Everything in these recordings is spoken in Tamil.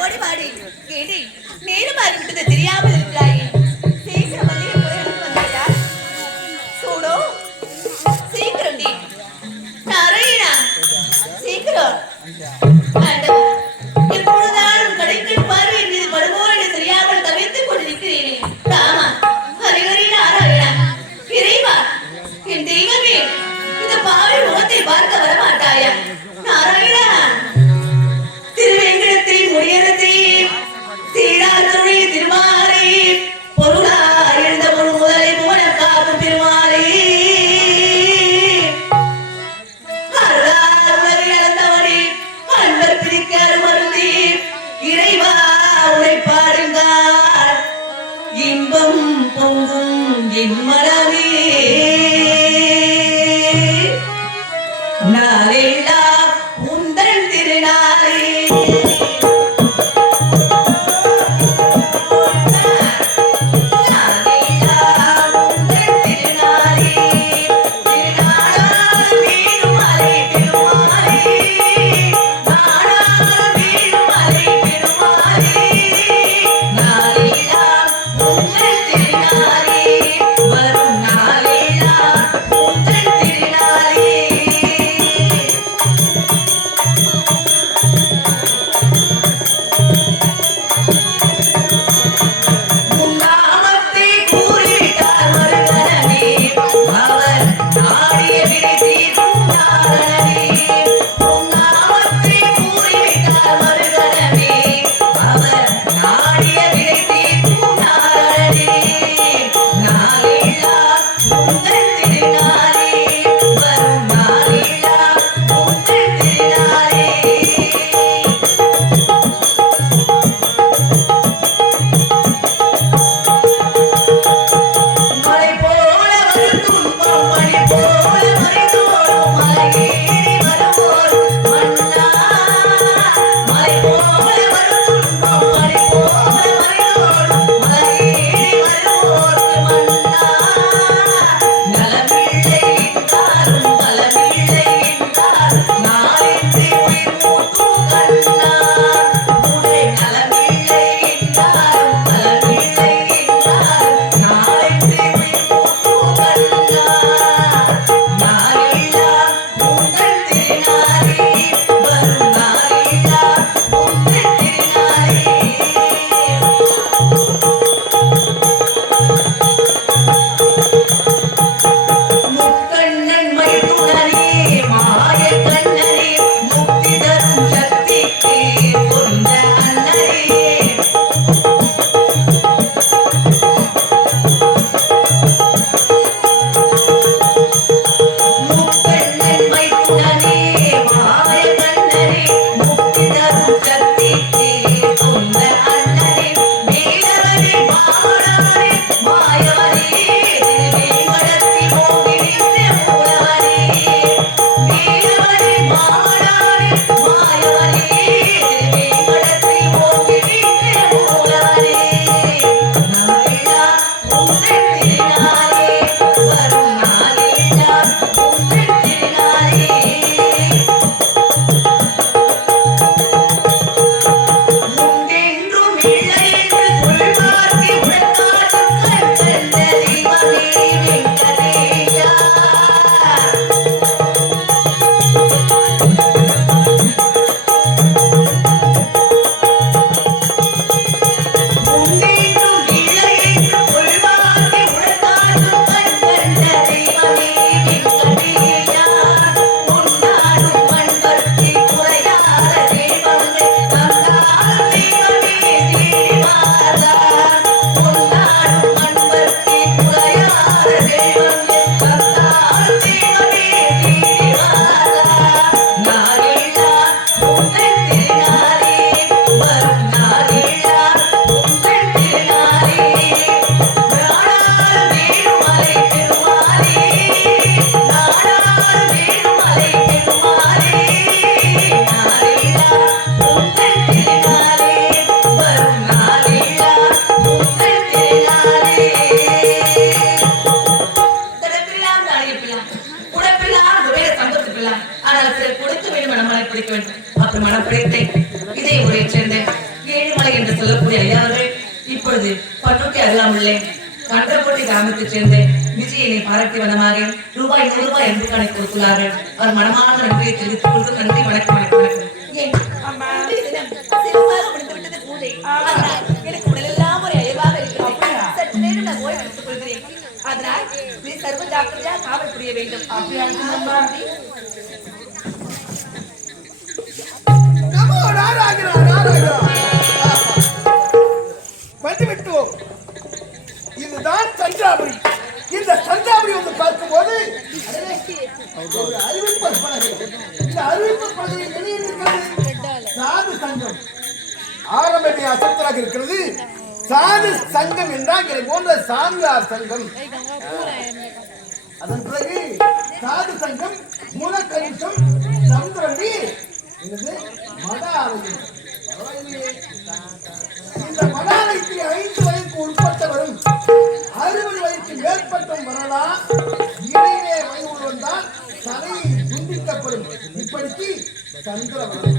ஓடி பாடி கேட்டி நேரம் ஆகிவிட்டது தெரியாமல் இருக்கிறாயே சீக்கிரம் சீக்கிரம் சீக்கிரம் பன்னூற்றி அருகாமுள்ளே கண்டப்பட்டி கிராமத்தைச் சேர்ந்த விஜயனை பாராட்டி வனமாக ரூபாய் நூறு ரூபாய் என்று கணக்கு கொடுத்துள்ளார்கள். அவர் மனமான நன்றியை தெரிவித்துக் கொண்டு நன்றி வணக்கம் வணக்கம் அதனால் எனக்கு உடலெல்லாம் ஒரு அயவாக இருக்கிறது. நீ சர்வ ஜாக்கிரதையா காவல் புரிய வேண்டும். அப்படியா இருக்குமம்மா? நமோ நாராயணா நாராயணா வந்து விட்டோம் இதுதான் தஞ்சாவூரி. இந்த தஞ்சாவூரி வந்து பார்க்கும்போது அடடே, ஒரு அறிவிப்பு பலகை. இந்த அறிவிப்பு பலகையில் வெளியிட்டிருக்கிறது சாது சங்கம். ஆரம்பமே அசத்தராக இருக்கிறது. சாது சங்கம் என்றால் இதை போன்ற சாமியார் சங்கம். அதன் பிறகு சாது சங்கம் மூலக்கரிசம் சந்திரடி என்னது? மட ஆலயம் இந்த மட ஆலயத்தில் ஐந்து வயதுக்கு உட்பட்டவரும் சந்திரவனம்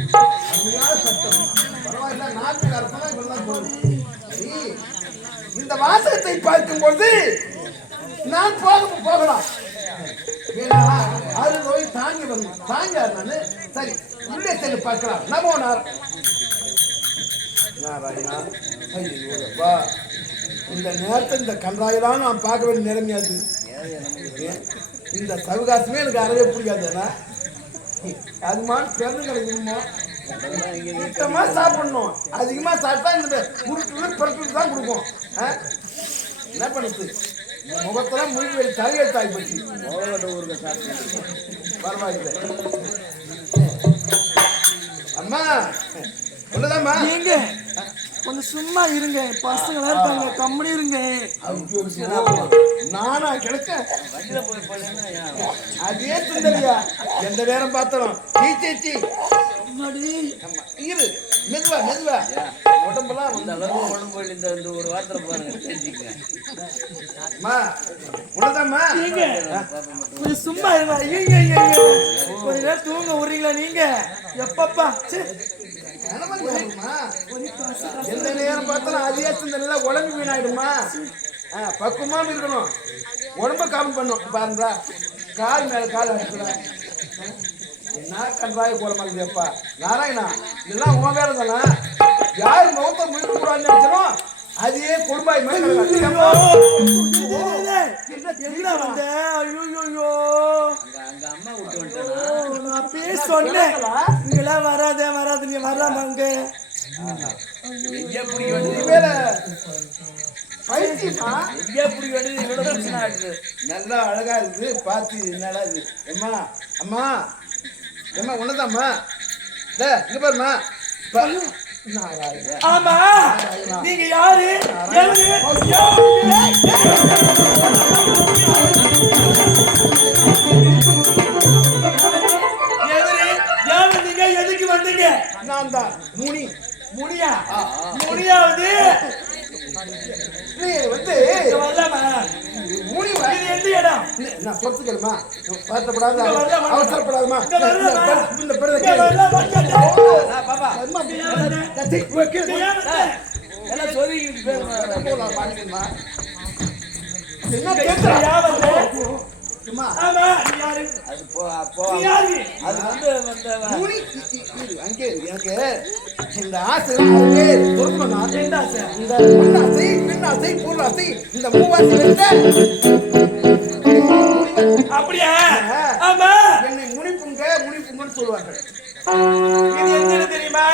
அருமையான சட்டம் பரவாயில்ல நாட்டு அரசெல்லாம் இப்படிதான் போகும் சரி இந்த வாசகத்தை பார்க்கும்போது நான் போக போகலாம். ஏன்னா அது நோய் தாங்கி வரணும் தாங்கார் நானு. சரி உள்ளே சென்று பார்க்கலாம். நமோ நார் நாராயணா ஐயோ அப்பா இந்த நேரத்தை இந்த கன்றாயெல்லாம் நான் பார்க்க வேண்டிய நிலைமையாது இந்த சவகாசமே எனக்கு அறவே பிடிக்காதுன்னா ஏன்னா அதுமா பிறந்து கிடைக்கணுமா சுத்தமா சாப்பிடணும். அதிகமா சாப்பிட்டா இந்த உருட்டு பருட்டு தான் கொடுக்கும் ஆ? என்ன பண்ணுது? இந்த முகத்துல முழு தலையெழுத்தாகி போச்சு. பரவாயில்லை. அம்மா ஒண்ணுதாம்மா? ஏங்க கொஞ்சம் சும்மா இருங்க. பசங்களா இருக்காங்க. கம்மனி இருங்க. ஐயோ, நானா கிடைச்சேன் அதே சுந்தரியா? எந்த நேரம் பார்த்தாலும். சீ சீ சீ அம்மாடி. ஆமா, இரு. மெதுவா மெதுவா. உடம்பெல்லாம் இந்த அளவு உடம்பு இந்த இந்த ஒரு வாரத்தில் பாருங்க. ஏங்க கொஞ்சம் சும்மா இருங்க. ஐயங்க கொஞ்ச நேரம் தூங்க விடுறீங்களா நீங்க? எப்பப்பா? ச்சே. எந்த நேரம் பார்த்தாலும் அதே சுந்தரியா உடம்பு வீணாயிடுமா? ஆ, பக்குவமா இருக்கணும். உடம்ப காமி பண்ணும். பாருங்க கால் மேல கால் அடிக்கிறேன் என்ன கன்றாய கோலமாக இருப்பா நாராயணா இதெல்லாம் உன் வேலை தானே? யார் முகத்தை முழுக்க கூடாதுன்னு நினைச்சனோ அதே குடும்பாய் வந்த? ஐயோ வந்துட்டேனா? நான் அப்பயே சொன்னேன். இங்கெல்லாம் வராத வராது நீ வரலாமா அங்க நல்லா அழகா இருக்குது பார்த்து என்னடா இது அம்மா அம்மா அம்மா டே இங்க பாருமா. ஆமா நீங்க யாரு நான் தான் முனி முடியா முடியாவது நீ வந்து இங்க வரலாமா முனி இது எந்த இடம் நான் சொத்துக்கணுமா வருத்தப்படாத? அவசரப்படாதமா? இந்த பிறகு. என்ன வந்த? அம்மா, ஆமா நீ யாரு? அது போ அப்போ நீ யாரு? அது வந்து வந்த முனி, அங்கே. எனக்கு இந்த ஆசை நான். என்ன ஆசை? இந்த பொன்னாசை, பெண்ணாசை, பொருளாசை, இந்த மூவாசை வைத்த அப்படியா? ஆமா. என்னை முனிப்புங்க முனிப்புங்கன்னு சொல்லுவார்கள். இது இடம் தெரியுமா?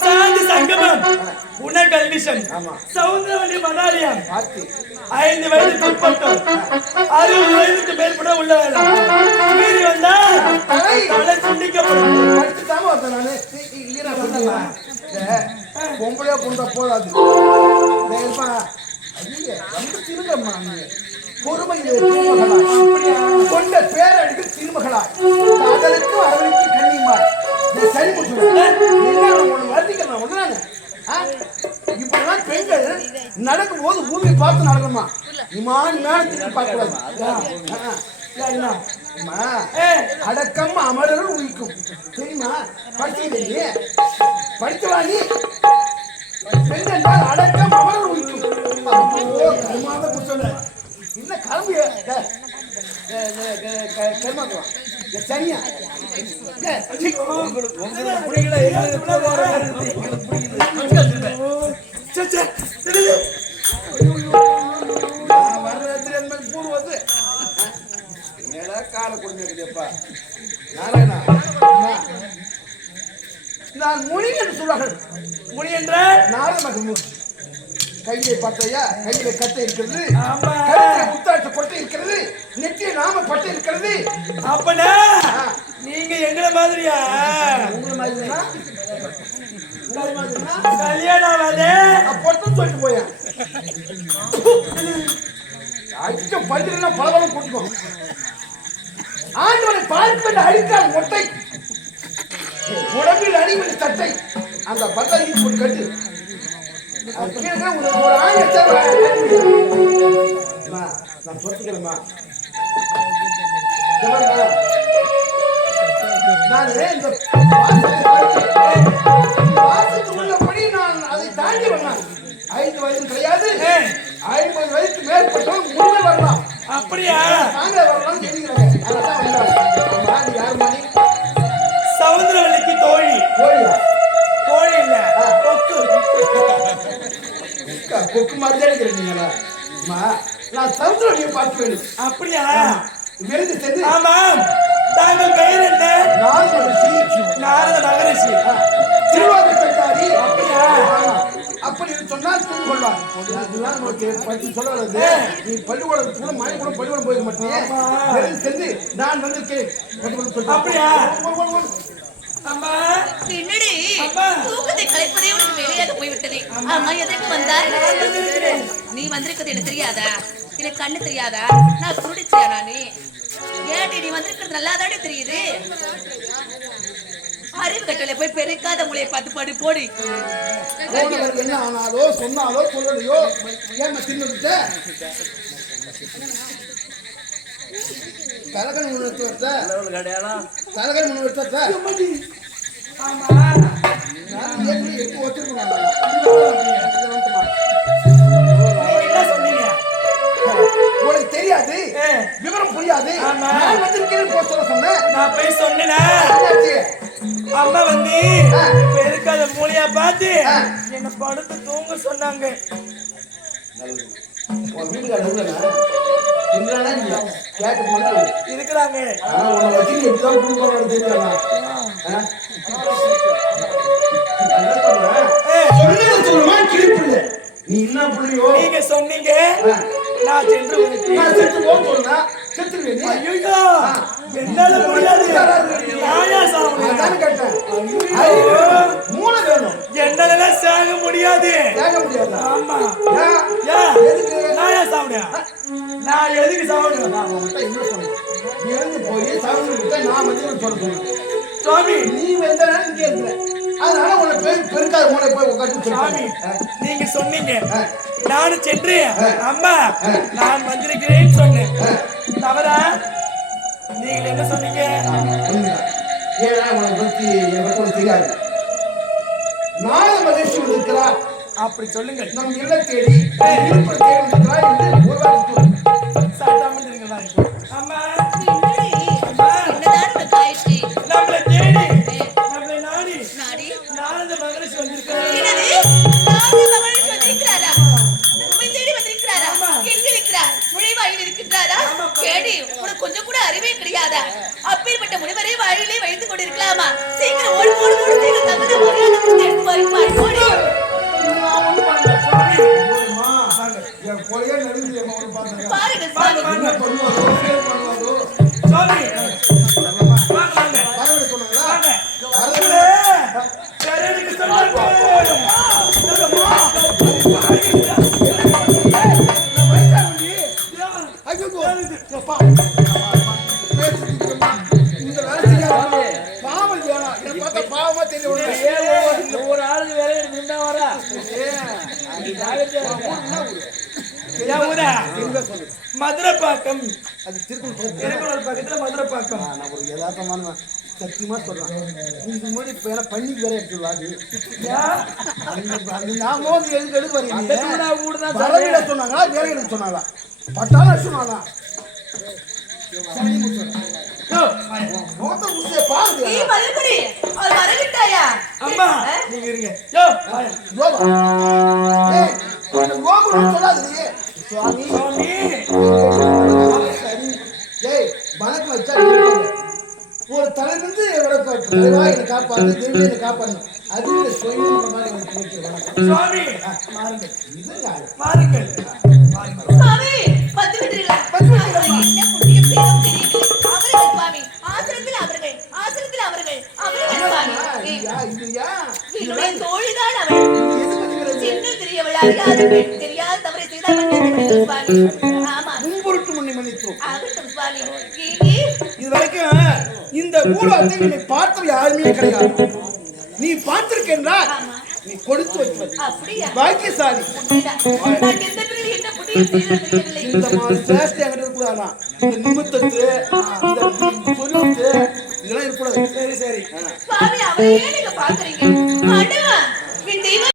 சாந்தி சங்கமம். சவுந்தரவல்லி மணாலயம் பார்த்து ஐந்து வயதுக்கு உட்பட்டோம் அறுபது வயதுக்கு மேற்பட உள்ளவர் மீறி வந்தா தலை. துண்டிக்கப்படும். படிச்சுட்டாம வந்தேன் நானு. இ- இ- ஈரா சொன்னேன்ல. இந்த பொம்பளையா பொண்ணா போதாது ஐயே, ரொம்ப திருங்கம்மா நீ. பொறுமையிலே திருமகளாய். கொண்ட பேரடிக்கு திருமகளாய். பார்த்து நடக்கணுமா இமான் மேல திரும்பி பார்க்க கூடாது அடக்கம் அமரர்கள் உயிக்கும் தெரியுமா படிச்சீங்க படித்தவா படிச்சவா நீ பெண் என்றால் அடக்கம் அமரல் உயிக்கும் கருமாத புத்தன என்ன கலம்பு கருமாக்கலாம் சரியா ஏய், சீ. உங்களுக்கு எங்களுக்கு காலை கொடுங்கப்பா நாராயணா. நான் முனி என்று சொல்வார்கள். முனி என்றால் நாரத மகன் கையிலே பார்த்தையா கையிலே கட்டை இருக்கிறது. முத்தாட்சி கொட்டை இருக்கிறது. நெற்றிய நாம பட்டை இருக்கிறது. அப்பனா? நீங்க எங்கள மாதிரியா? உங்களை மாதிரினா கல்யாணம் ஆகாதே. பொட்டம் சொல்லிட்டு போயேன். அடிச்ச பல்லுலாம் பலபலம் கூட்டுக்கும் ஆண்டவனை பார்ப்பது அழிக்காத மொட்டை. உடம்பில் அடிமணி தட்டை. அந்த பத்தாக்கி ஒரு கட்டு. ஒரு அம்மா, நான் சொல்லிக்கிறேம்மா. நானு இந்த வாசலை படிச்சேன். வாசத்துக்கு உள்ளபடி நான் அதை தாண்டி வந்தேன். ஐந்து வயது கிடையாது. ஐம்பது வயதுக்கு மேற்பட்டவங்க முன்னே வரலாம். அப்படியா? நாங்க வரலாம்னு கொக்கா, மாதிரி தான் இருக்கிறீங்களா அம்மா நான் சமுத்திரடியை பார்க்க வேண்டும். அப்படியா? விருது சென்று ஆமாம் தாங்கள் பெயர் என்ன? நான் மகிழ்ச்சி நாரத மகரிஷி சட்டாரி அப்படியா? ஆமா. அப்படி சொன்னால் புரிந்து கொள்வார். அதெல்லாம் நமக்கு பற்றி சொல்றது நீ பள்ளிக்கூடம் கூட மழை கூட பள்ளிக்கூடம் போயிருக்க மாட்டேன் ஆமா. சென்று நான் வந்திருக்கேன். அப்படியா? என்னடி? அம்மா. தூக்கத்தை கலைப்பதே உனக்கு வேலையாக போய்விட்டது. அம்மா. எதற்கு வந்தாய்? நீ வந்திருக்கிறது எனக்கு தெரியாதா? எனக்கு கண்ணு தெரியாதா? நான் குருடிச்சியா நானு? ஏன்டி நீ வந்திருக்கிறது நல்லா தெரியுது? அறிவு கட்டளை போய் பெருக்காத உங்களைய பார்த்து படி போடி. என்ன ஆனாலோ சொன்னாலோ சொல்லலையோ ஏன் தின்னு தலகன் வச்சிருக்கணும் நீங்க என்ன சொன்னீங்க? உனக்கு தெரியாது. விவரம் புரியாது. நான் வந்திருக்கேன்னு போய் சொல்ல சொன்னேன். நான் போய் சொன்னேனா? அம்மா வந்து. பெருக்காத மூலியா பார்த்து. என்ன படுத்து தூங்க சொன்னாங்க. கேட்டு. இருக்கிறாங்க. ஆனா சொல்லுமா. நீ என்ன புள்ளியோ? நீங்க சொன்னீங்க. நான் சென்று நான் செத்து போக சொன்னா செத்துருவே நீ. ஐயோ. என்னால முடியாது. நாயா கேட்டேன். ஐயோ. மூளை வேணும். என்னால சாக முடியாது. முடியாதா? ஆமா. ஏன்? எதுக்கு? நாயா சாப்பிடுவேன் நான் எதுக்கு சாப்பிடுவேன் நான் உன்கிட்ட என்ன சொன்னேன்? இறந்து போய் சாமி கிட்ட நான் வந்து சொல்ல சொன்னேன் சுவாமி நீ வெந்த நேரம் இங்கே இருக்கிற அதனால உன்னை போய் பெருக்காத மூளை போய் உட்காந்து சுவாமி நீங்க சொன்னீங்க. நானும் சென்று அம்மா நான் வந்திருக்கிறேன் சொன்னேன். தவறா? நீங்கள் என்ன சொன்னீங்க? ஏன்னா உனக்கு பத்தி உனக்கு தெரியாது. நாள மகிழ்ச்சி வந்திருக்கிறார் அப்படி சொல்லுங்கள். நம் இல்ல தேடி இருப்பை தேடி வந்திருக்கிறார் என்று ஒரு வார்த்தை கொஞ்சம் கூட அறிவே கிடையாதா அப்பேற்பட்ட முனிவரை வாயிலே வைத்துக் கொண்டிருக்கலாமா சீக்கிரம் ஓடு ஓடு ஓடு சீக்கிரம் மதுரை பாக்கம் அது பக்கத்துல திருக்குறள் பக்கத்துல மதுரை பாக்கம் நான் ஒரு யதார்த்தமான சத்தியமா சொல்றேன். இதுக்கு முன்னாடி இப்ப ஏன்னா பள்ளிக்கு வேற எடுத்து வாடி. நான் மோதி எழுந்து எழுது வரீங்க வரவிட சொன்னாங்களா வேற எடுக்க சொன்னாங்களா? பட்டாள சொன்னாங்களா? மோத்த உசிய பாருங்க நீ மறுபடி அவர் வரவிட்டாயா அம்மா? நீங்க இருங்க. யோ. யோகா ஏய் இந்த யோகம் சொல்லாது நீ. சுவாமி. சுவாமி. சரி ஏய் வணக்கம் வச்சா. ஒரு தலைவா என்னை காப்பாடு திரும்பி என்னை காப்பாடணும் அது சுயன்ற மாதிரி எனக்கு வைக்கிற வணக்கம். சுவாமி. மாறுங்கள். இதுங்க பேரும் தெரியவில்லை அவர்கள் சுவாமி ஆசிரத்தில் அவர்கள் ஆசிரத்தில் அவர்கள் அவர்கள் சுவாமி என்னுடைய தோழிதான் அவள் சின்ன தெரியவள் அறியாத பெண் தெரியாத தவறை செய்தால் சுவாமி. ஆமா. முன்பொருட்டு முன்னி மன்னித்தோம் ஆகட்டும் சுவாமி. இது வரைக்கும் இந்த ஊடகத்தை நீ பார்த்தது யாருமே கிடையாது. நீ பார்த்திருக்கின்றால் ஆமா. நீ கொடுத்து வைப்பது. பாக்கியசாலி. இந்த மாதிரி சேஷ்டி என்கிட்ட இருக்கக்கூடாதா இந்த நிமித்தத்து இந்த இதெல்லாம் இருக்கக்கூடாது சரி சரி.